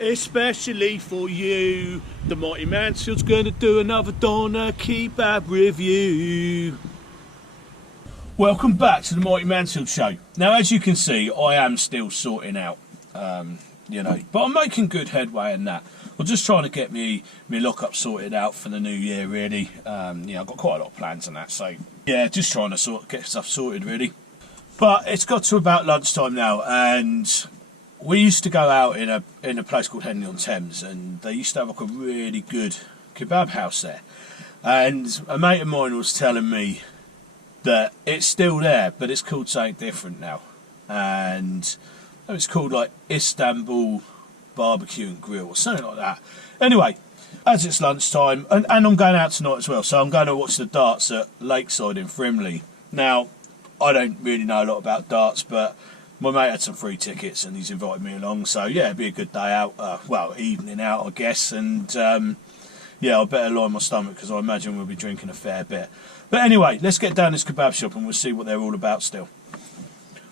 especially for you. The Mighty Mansfield's going to do another doner kebab review. Welcome back to the Mighty Mansfield show. Now, as you can see, I am still sorting out, but I'm making good headway in that. I'm just trying to get me lock-up sorted out for the new year, really. I've got quite a lot of plans on that, so yeah, just trying to get stuff sorted, really. But it's got to about lunchtime now, and we used to go out in a place called Henley on Thames, and they used to have like a really good kebab house there. And a mate of mine was telling me that it's still there, but it's called something different now, and it's called like Istanbul BBQ Grill or something like that. Anyway, as it's lunchtime, and I'm going out tonight as well, so I'm going to watch the darts at Lakeside in Henley. Now, I don't really know a lot about darts, but my mate had some free tickets and he's invited me along, so yeah, it'd be a good day out, evening out, I guess, and yeah, I better line my stomach because I imagine we'll be drinking a fair bit. But anyway, let's get down this kebab shop and we'll see what they're all about still.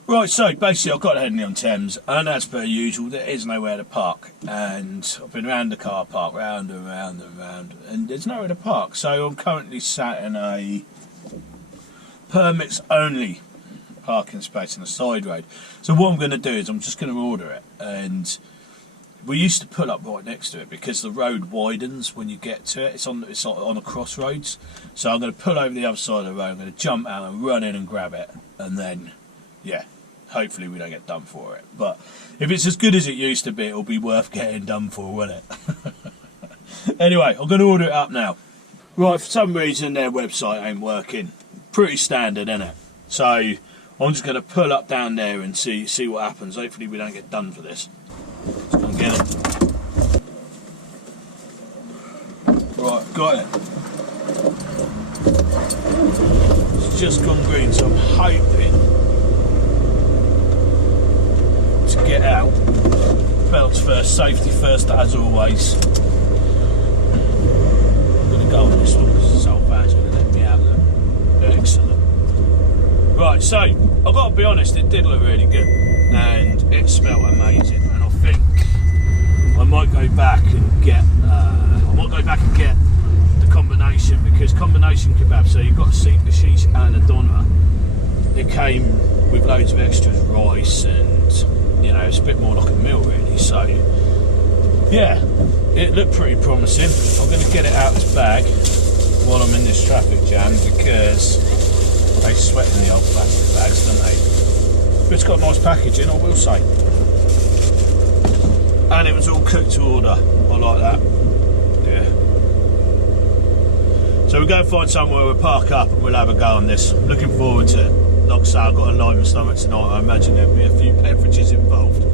Right, so basically I've got Henley on Thames, and as per usual, there is nowhere to park. And I've been around the car park, round and round and round, and there's nowhere to park. So I'm currently sat in a permits only parking space in the side road. So what I'm going to do is I'm just going to order it, and we used to pull up right next to it because the road widens when you get to it. It's on a crossroads. So I'm going to pull over the other side of the road, I'm going to jump out and run in and grab it, and then, yeah, hopefully we don't get done for it. But if it's as good as it used to be, it'll be worth getting done for, won't it? Anyway, I'm going to order it up now. Right, for some reason their website ain't working. Pretty standard, isn't it? So I'm just going to pull up down there and see what happens. Hopefully we don't get done for this. Let's go and get it. Right, got it. It's just gone green, so I'm hoping to get out. Belts first, safety first, as always. I'm going to go on this one because this old bad's going to let me out there. Excellent. Right, so I've got to be honest, it did look really good and it smelled amazing, and I think I might go back and get the combination, because combination kebab, so you've got the sheesh and a doner. It came with loads of extras, rice, and it's a bit more like a meal really. So yeah, it looked pretty promising. I'm going to get it out of this bag while I'm in this traffic jam because they sweat in the old plastic bags, don't they? But it's got nice packaging, I will say. And it was all cooked to order. I like that. Yeah. So we'll go and find somewhere we'll park up and we'll have a go on this. I'm looking forward to it. Like I say, I've got a line my stomach tonight. I imagine there'll be a few beverages involved.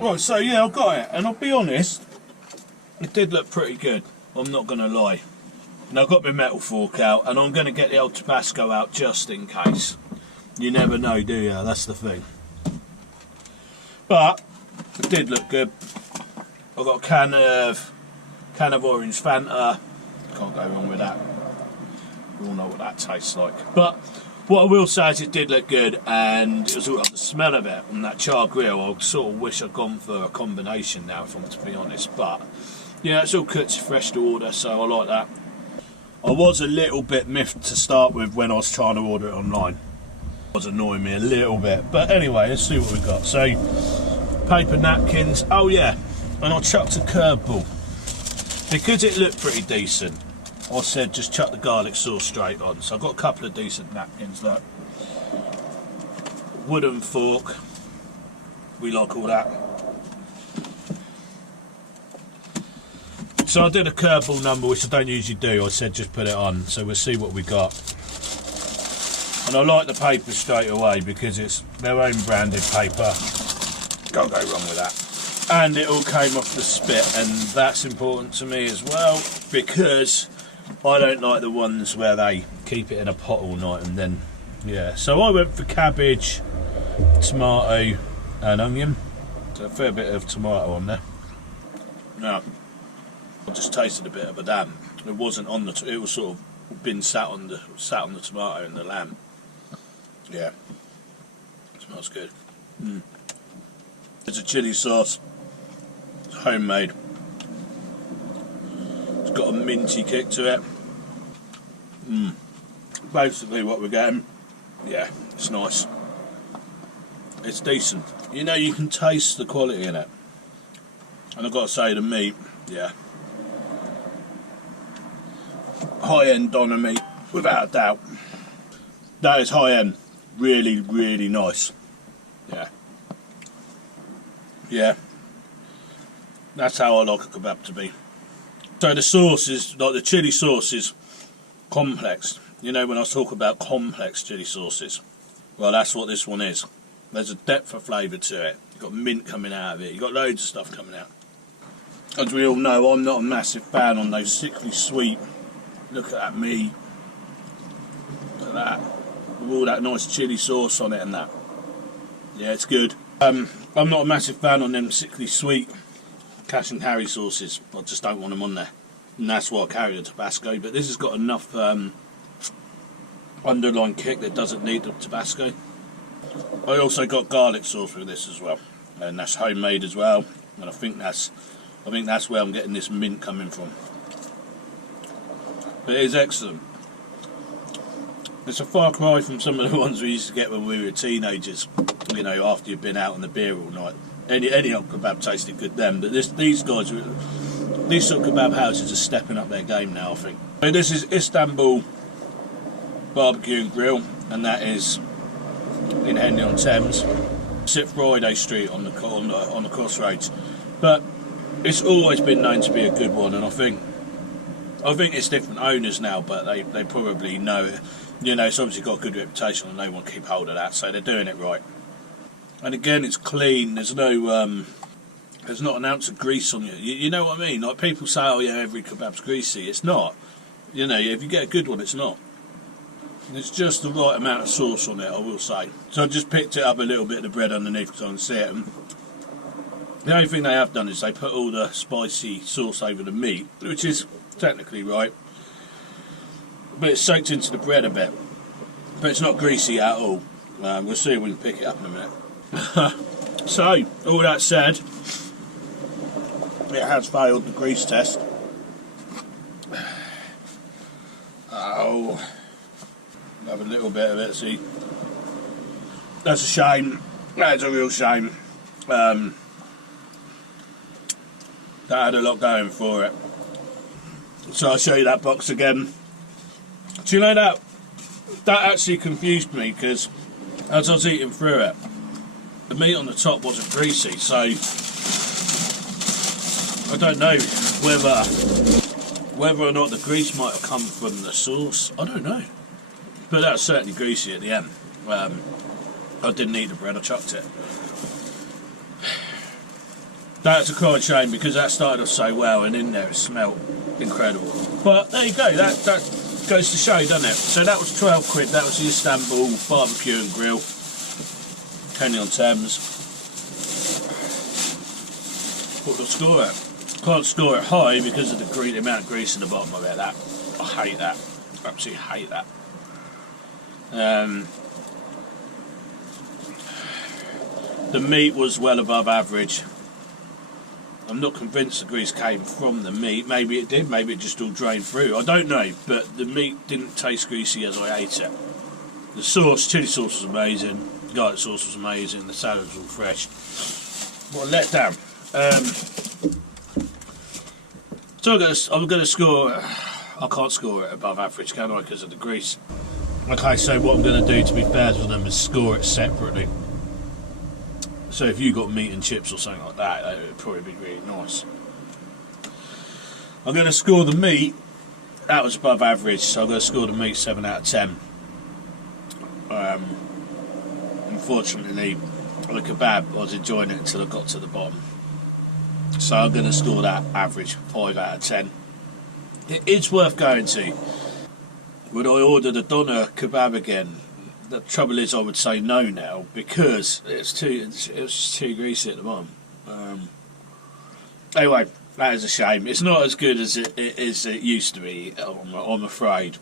Right, so yeah, I've got it. And I'll be honest, it did look pretty good. I'm not going to lie. Now I've got my metal fork out, and I'm going to get the old Tabasco out just in case. You never know, do you? That's the thing. But it did look good. I've got a can of orange Fanta. Can't go wrong with that. We all know what that tastes like. But what I will say is it did look good, and it was all like the smell of it on that char grill. I sort of wish I'd gone for a combination now, if I'm to be honest. But yeah, it's all cooked fresh to order, so I like that. I was a little bit miffed to start with when I was trying to order it online. It was annoying me a little bit, but anyway, let's see what we've got. So, paper napkins. Oh yeah, and I chucked a curveball because it looked pretty decent. I said just chuck the garlic sauce straight on. So I've got a couple of decent napkins. Look, wooden fork. We like all that. So I did a curveball number, which I don't usually do. I said just put it on, so we'll see what we got. And I like the paper straight away because it's their own branded paper. Can't go wrong with that. And it all came off the spit, and that's important to me as well because I don't like the ones where they keep it in a pot all night and then, yeah. So I went for cabbage, tomato and onion. So a fair bit of tomato on there. Now, I just tasted a bit of a lamb. It wasn't on the. It was sort of been sat on the tomato and the lamb. Yeah, it smells good. There's a chilli sauce. homemade. It's got a minty kick to it. Basically what we're getting, yeah, it's nice. It's decent. You know, you can taste the quality in it. And I've got to say, the meat, yeah. High-end doner meat, without a doubt. That is high-end. Really, really nice. Yeah. Yeah. That's how I like a kebab to be. So the sauce is, like the chilli sauce is complex. You know, when I talk about complex chilli sauces, well, that's what this one is. There's a depth of flavour to it. You've got mint coming out of it. You've got loads of stuff coming out. As we all know, I'm not a massive fan on those sickly sweet. Look at that meat. Look at that. With all that nice chilli sauce on it and that. Yeah, it's good. I'm not a massive fan on them sickly sweet cash and carry sauces. I just don't want them on there. And that's why I carry the Tabasco. But this has got enough underlying kick that doesn't need the Tabasco. I also got garlic sauce with this as well. And that's homemade as well. And I think that's where I'm getting this mint coming from. But it is excellent. It's a far cry from some of the ones we used to get when we were teenagers. You know, after you've been out on the beer all night. Any old kebab tasted good then, but these sort of kebab houses are stepping up their game now, I think. So this is Istanbul BBQ Grill, and that is in Henley on Thames. It's at Friday Street on the crossroads. But it's always been known to be a good one, and I think it's different owners now, but they probably know it. You know, it's obviously got a good reputation and they want to keep hold of that, so they're doing it right. And again, it's clean. There's no, there's not an ounce of grease on you. You know what I mean? Like people say, oh yeah, every kebab's greasy. It's not. You know, if you get a good one, it's not. It's just the right amount of sauce on it, I will say. So I just picked it up a little bit of the bread underneath because I can see it. And the only thing they have done is they put all the spicy sauce over the meat, which is technically right. But it's soaked into the bread a bit. But it's not greasy at all. We'll see if we can pick it up in a minute. So, all that said, it has failed the grease test. Oh, have a little bit of it, see. That's a shame. That's a real shame. That had a lot going for it. So I'll show you that box again. Do you know that actually confused me, because as I was eating through it, the meat on the top wasn't greasy, so I don't know whether or not the grease might have come from the sauce. I don't know, but that was certainly greasy at the end. I didn't eat the bread, I chucked it. That's a quite shame, because that started off so well, and in there it smelled incredible. But there you go, that goes to show, doesn't it? So that was 12 quid, that was the Istanbul BBQ and Grill, Henley on Thames. What the score at? Can't score it high because of the amount of grease in the bottom of it. That I hate that. Absolutely hate that. The meat was well above average. I'm not convinced the grease came from the meat. Maybe it did, maybe it just all drained through. I don't know, but the meat didn't taste greasy as I ate it. The sauce, chilli sauce was amazing. Garlic sauce was amazing. The salad was all fresh. What a letdown. So I'm going to score. I can't score it above average, can I? Because of the grease. Okay, so what I'm going to do, to be fair to them, is score it separately. So if you got meat and chips or something like that, that would probably be really nice. I'm going to score the meat. That was above average, so I'm going to score the meat 7 out of 10. Unfortunately, the kebab, I was enjoying it until I got to the bottom. So I'm going to score that average 5 out of 10. It's worth going to. Would I order the doner kebab again? The trouble is, I would say no now, because it was too greasy at the bottom. Anyway, that is a shame. It's not as good as it used to be, I'm afraid.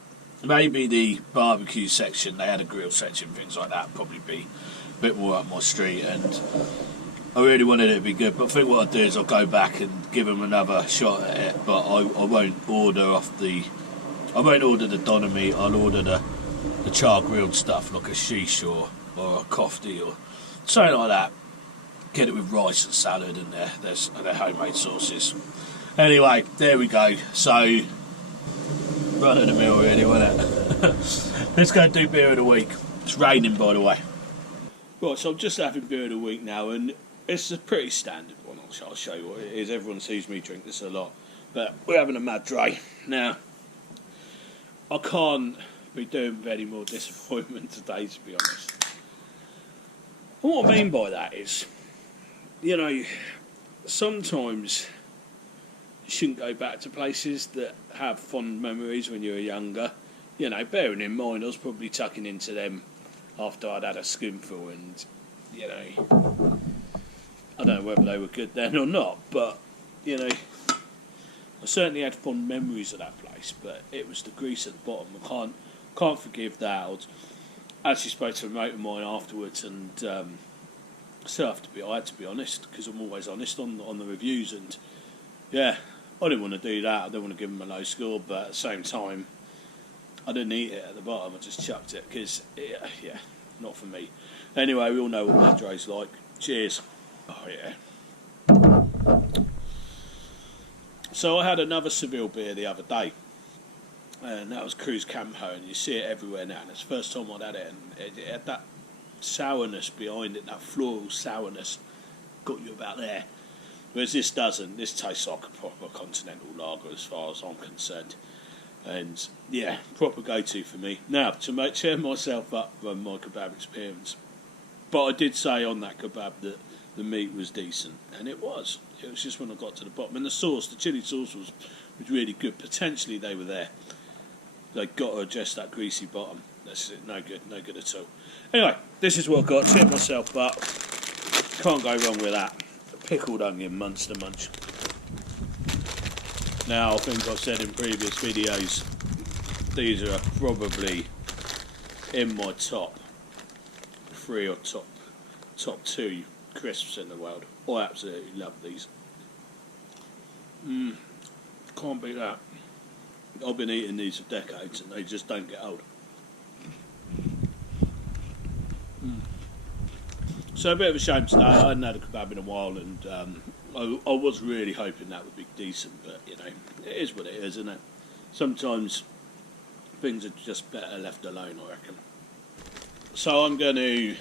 Maybe the barbecue section, they had a grill section, things like that, probably be a bit more up my street. And I really wanted it to be good, but I think what I'll do is I'll go back and give them another shot at it. But I won't order the doner meat. I'll order the char grilled stuff like a shish or a kofti or something like that. Get it with rice and salad and their homemade sauces. Anyway, there we go. So run of the mill really, wasn't it? Let's go and do beer of the week. It's raining, by the way. Right, so I'm just having beer of the week now, and it's a pretty standard one. I'll show you what it is. Everyone sees me drink this a lot, but we're having a Mad Dre. Now, I can't be doing with any more disappointment today, to be honest. And what I mean by that is, you know, sometimes you shouldn't go back to places that have fond memories when you were younger. You know, bearing in mind I was probably tucking into them after I'd had a skinful, and, you know, I don't know whether they were good then or not, but, you know, I certainly had fond memories of that place, but it was the grease at the bottom. I can't forgive that. I actually spoke to a mate of mine afterwards, and I had to be honest, because I'm always honest on the reviews, and yeah, I didn't want to do that. I didn't want to give them a low score, but at the same time, I didn't eat it at the bottom. I just chucked it because, yeah, not for me. Anyway, we all know what Mad Dre's like. Cheers. Oh yeah. So I had another Seville beer the other day, and that was Cruz Campo, and you see it everywhere now. And it's the first time I'd had it, and it had that sourness behind it, that floral sourness, got you about there. Whereas this doesn't. This tastes like a proper continental lager as far as I'm concerned. And yeah, proper go-to for me. Now, to cheer myself up from my kebab experience, but I did say on that kebab that the meat was decent, and it was. It was just when I got to the bottom, and the sauce, the chili sauce was really good. Potentially they were there. They got to adjust that greasy bottom. That's it. No good at all. Anyway, this is what I got. Cheer myself up. Can't go wrong with that. A pickled onion monster munch. Now, I think I've said in previous videos, these are probably in my top 3 or top 2 crisps in the world. I absolutely love these. Can't beat that. I've been eating these for decades and they just don't get old. So a bit of a shame today. I hadn't had a kebab in a while, and I was really hoping that would be decent, but you know, it is what it is, isn't it? Sometimes things are just better left alone, I reckon. So I'm going to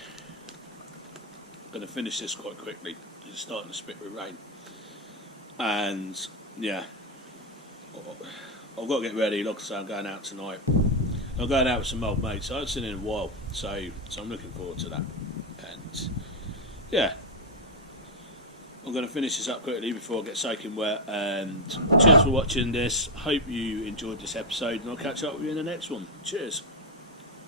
finish this quite quickly. It's starting to spit with rain, and yeah, I've got to get ready. Like I say, I'm going out tonight. I'm going out with some old mates. I haven't seen in a while, so I'm looking forward to that. And yeah, I'm going to finish this up quickly before I get soaking wet. And cheers for watching this. Hope you enjoyed this episode, and I'll catch up with you in the next one. Cheers.